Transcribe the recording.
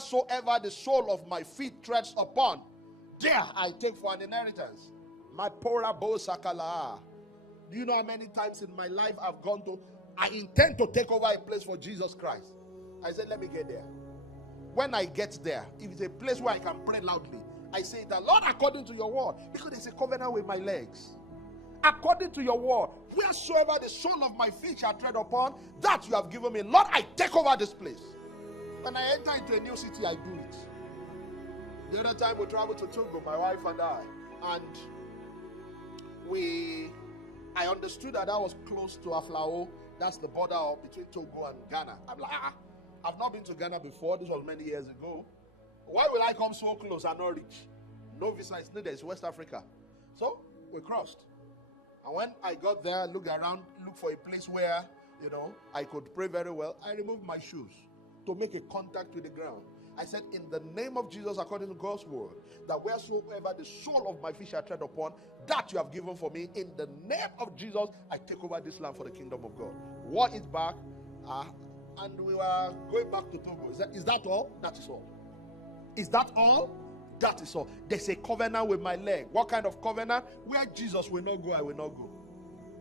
wheresoever the sole of my feet treads upon, there I take for an inheritance. My pora bo sakala. Do you know how many times in my life I've gone to, I intend to take over a place for Jesus Christ. I said, let me get there. When I get there, if it's a place where I can pray loudly, I say that, Lord, according to your word, because there's a covenant with my legs. According to your word, wheresoever the sole of my feet shall tread upon, that you have given me, Lord, I take over this place. When I enter into a new city, I do it. The other time we traveled to Togo, my wife and I understood that was close to Aflao. That's the border between Togo and Ghana. I'm like, I've not been to Ghana before. This was many years ago. Why will I come so close and not reach? No visa is needed. It's West Africa. So we crossed. And when I got there, looked around, looked for a place where, I could pray very well. I removed my shoes to make a contact with the ground. I said, in the name of Jesus, according to God's word, that wheresoever the sole of my feet shall tread upon, that you have given for me, in the name of Jesus, I take over this land for the kingdom of God. What is back? And we were going back to Togo. Is that all? That is all. Is that all? That is all. There's a covenant with my leg. What kind of covenant? Where Jesus will not go, I will not go.